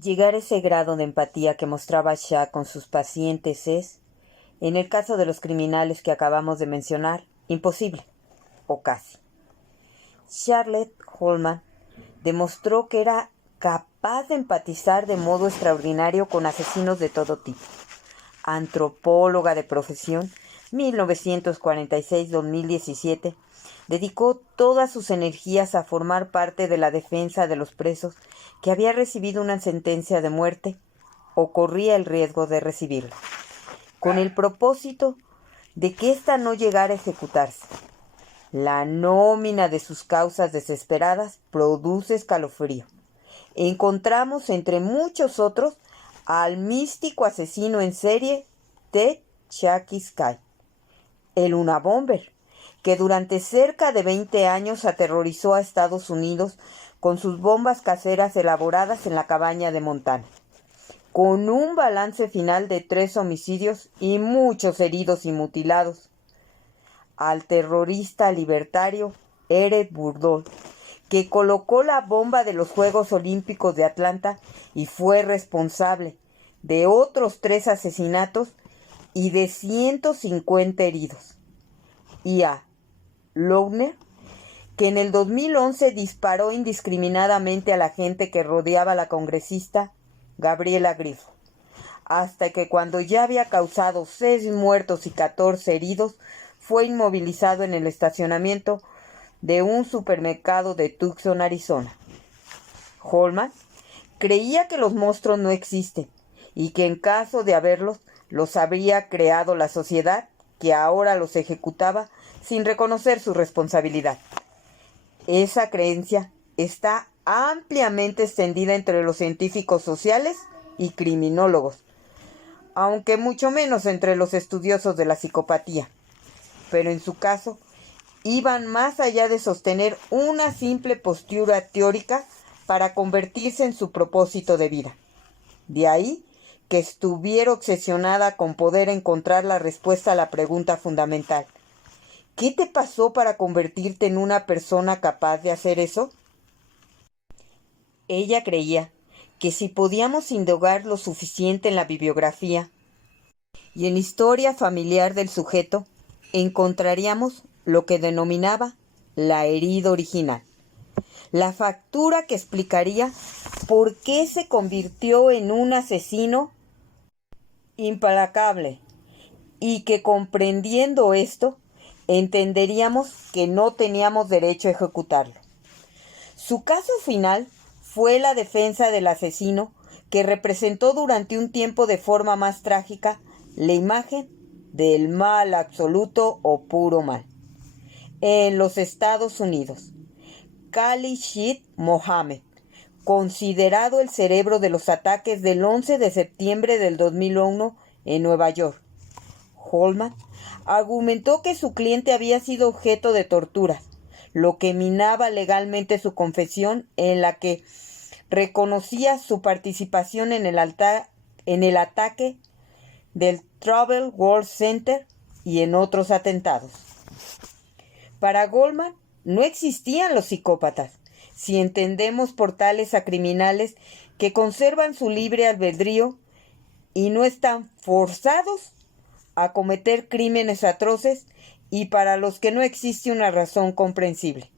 Llegar a ese grado de empatía que mostraba Shah con sus pacientes es, en el caso de los criminales que acabamos de mencionar, imposible, o casi. Charlotte Holman demostró que era capaz de empatizar de modo extraordinario con asesinos de todo tipo. Antropóloga de profesión, 1946-2017, dedicó todas sus energías a formar parte de la defensa de los presos que había recibido una sentencia de muerte o corría el riesgo de recibirla, con el propósito de que ésta no llegara a ejecutarse. La nómina de sus causas desesperadas produce escalofrío. Encontramos entre muchos otros al místico asesino en serie Ted Kaczynski, el Unabomber, que durante cerca de 20 años aterrorizó a Estados Unidos con sus bombas caseras elaboradas en la cabaña de Montana, con un balance final de 3 homicidios y muchos heridos y mutilados. Al terrorista libertario Eric Burdol, que colocó la bomba de los Juegos Olímpicos de Atlanta y fue responsable de otros 3 asesinatos y de 150 heridos. Y a Lohner, que en el 2011 disparó indiscriminadamente a la gente que rodeaba a la congresista Gabriela Grifo, hasta que cuando ya había causado 6 muertos y 14 heridos, fue inmovilizado en el estacionamiento de un supermercado de Tucson, Arizona. Holman creía que los monstruos no existen y que en caso de haberlos, los habría creado la sociedad que ahora los ejecutaba sin reconocer su responsabilidad. Esa creencia está ampliamente extendida entre los científicos sociales y criminólogos, aunque mucho menos entre los estudiosos de la psicopatía. Pero en su caso, iban más allá de sostener una simple postura teórica para convertirse en su propósito de vida. De ahí que estuviera obsesionada con poder encontrar la respuesta a la pregunta fundamental: ¿qué te pasó para convertirte en una persona capaz de hacer eso? Ella creía que si podíamos indagar lo suficiente en la bibliografía y en la historia familiar del sujeto, encontraríamos lo que denominaba la herida original, la factura que explicaría por qué se convirtió en un asesino implacable, y que comprendiendo esto, entenderíamos que no teníamos derecho a ejecutarlo. Su caso final fue la defensa del asesino, que representó durante un tiempo de forma más trágica la imagen del mal absoluto o puro mal. En los Estados Unidos, Khalid Mohammed, considerado el cerebro de los ataques del 11 de septiembre del 2001 en Nueva York, Holman argumentó que su cliente había sido objeto de torturas, lo que minaba legalmente su confesión, en la que reconocía su participación en el ataque del Travel World Center y en otros atentados. Para Goldman, no existían los psicópatas, si entendemos por tales a criminales que conservan su libre albedrío y no están forzados a cometer crímenes atroces, y para los que no existe una razón comprensible.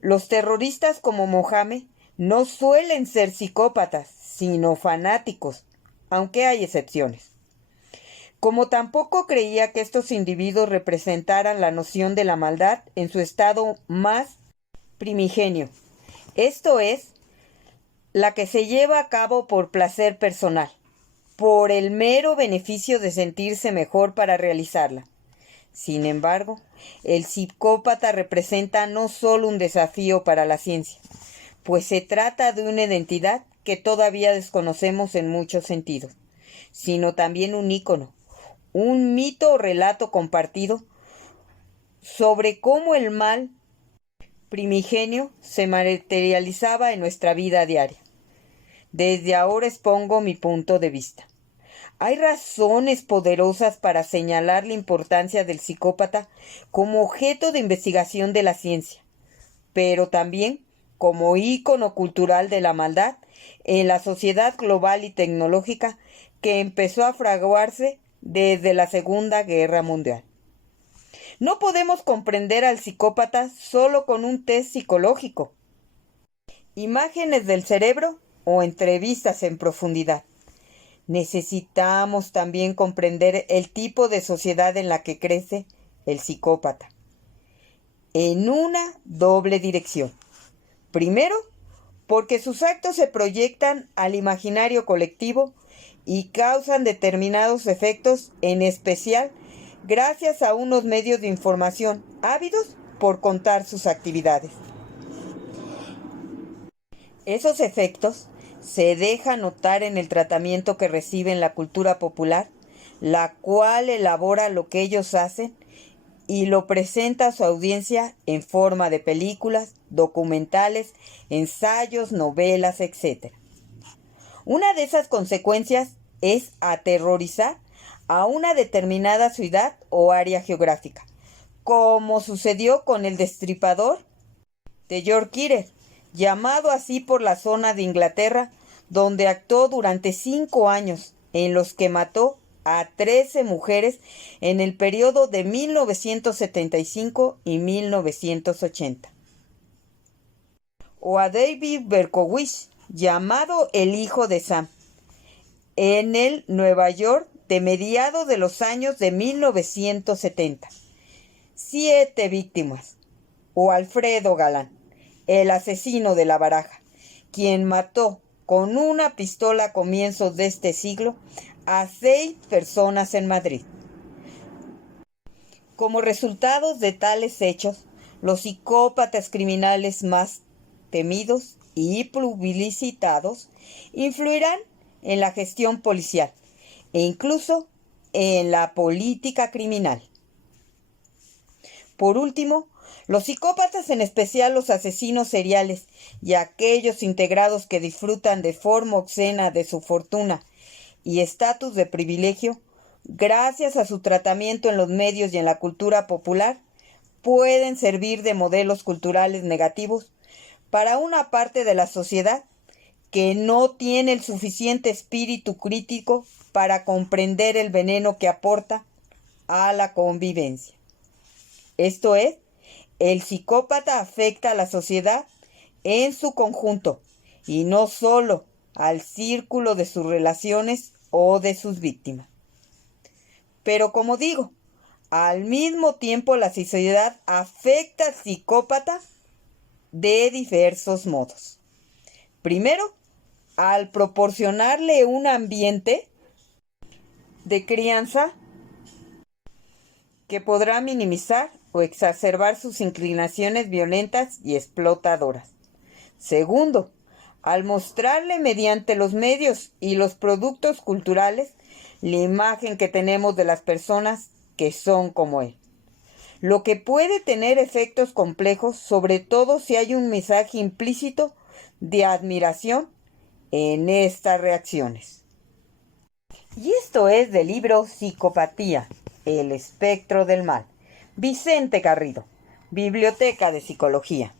Los terroristas como Mohammed no suelen ser psicópatas, sino fanáticos, aunque hay excepciones. Como tampoco creía que estos individuos representaran la noción de la maldad en su estado más primigenio, esto es, la que se lleva a cabo por placer personal, por el mero beneficio de sentirse mejor para realizarla. Sin embargo, el psicópata representa no solo un desafío para la ciencia, pues se trata de una identidad que todavía desconocemos en muchos sentidos, sino también un ícono, un mito o relato compartido sobre cómo el mal primigenio se materializaba en nuestra vida diaria. Desde ahora expongo mi punto de vista. Hay razones poderosas para señalar la importancia del psicópata como objeto de investigación de la ciencia, pero también como ícono cultural de la maldad en la sociedad global y tecnológica que empezó a fraguarse desde la Segunda Guerra Mundial. No podemos comprender al psicópata solo con un test psicológico, imágenes del cerebro o entrevistas en profundidad. Necesitamos también comprender el tipo de sociedad en la que crece el psicópata, en una doble dirección. Primero, porque sus actos se proyectan al imaginario colectivo y causan determinados efectos, en especial gracias a unos medios de información ávidos por contar sus actividades. Esos efectos se dejan notar en el tratamiento que reciben la cultura popular, la cual elabora lo que ellos hacen y lo presenta a su audiencia en forma de películas, documentales, ensayos, novelas, etc. Una de esas consecuencias es aterrorizar a una determinada ciudad o área geográfica, como sucedió con el Destripador de Yorkshire, llamado así por la zona de Inglaterra, donde actuó durante 5 años, en los que mató a 13 mujeres en el periodo de 1975 y 1980. O a David Berkowitz, llamado el hijo de Sam, en el Nueva York de mediados de los años de 1970. 7 víctimas. O Alfredo Galán, el asesino de la baraja, quien mató con una pistola a comienzos de este siglo a 6 personas en Madrid. Como resultado de tales hechos, los psicópatas criminales más temidos y publicitados influirán en la gestión policial e incluso en la política criminal. Por último, los psicópatas, en especial los asesinos seriales y aquellos integrados que disfrutan de forma obscena de su fortuna y estatus de privilegio, gracias a su tratamiento en los medios y en la cultura popular, pueden servir de modelos culturales negativos para una parte de la sociedad que no tiene el suficiente espíritu crítico para comprender el veneno que aporta a la convivencia. Esto es, el psicópata afecta a la sociedad en su conjunto y no solo al círculo de sus relaciones o de sus víctimas. Pero como digo, al mismo tiempo la sociedad afecta al psicópata de diversos modos. Primero, al proporcionarle un ambiente de crianza que podrá minimizar o exacerbar sus inclinaciones violentas y explotadoras. Segundo, al mostrarle mediante los medios y los productos culturales la imagen que tenemos de las personas que son como él, lo que puede tener efectos complejos, sobre todo si hay un mensaje implícito de admiración en estas reacciones. Y esto es del libro Psicopatía, el espectro del mal. Vicente Garrido, Biblioteca de Psicología.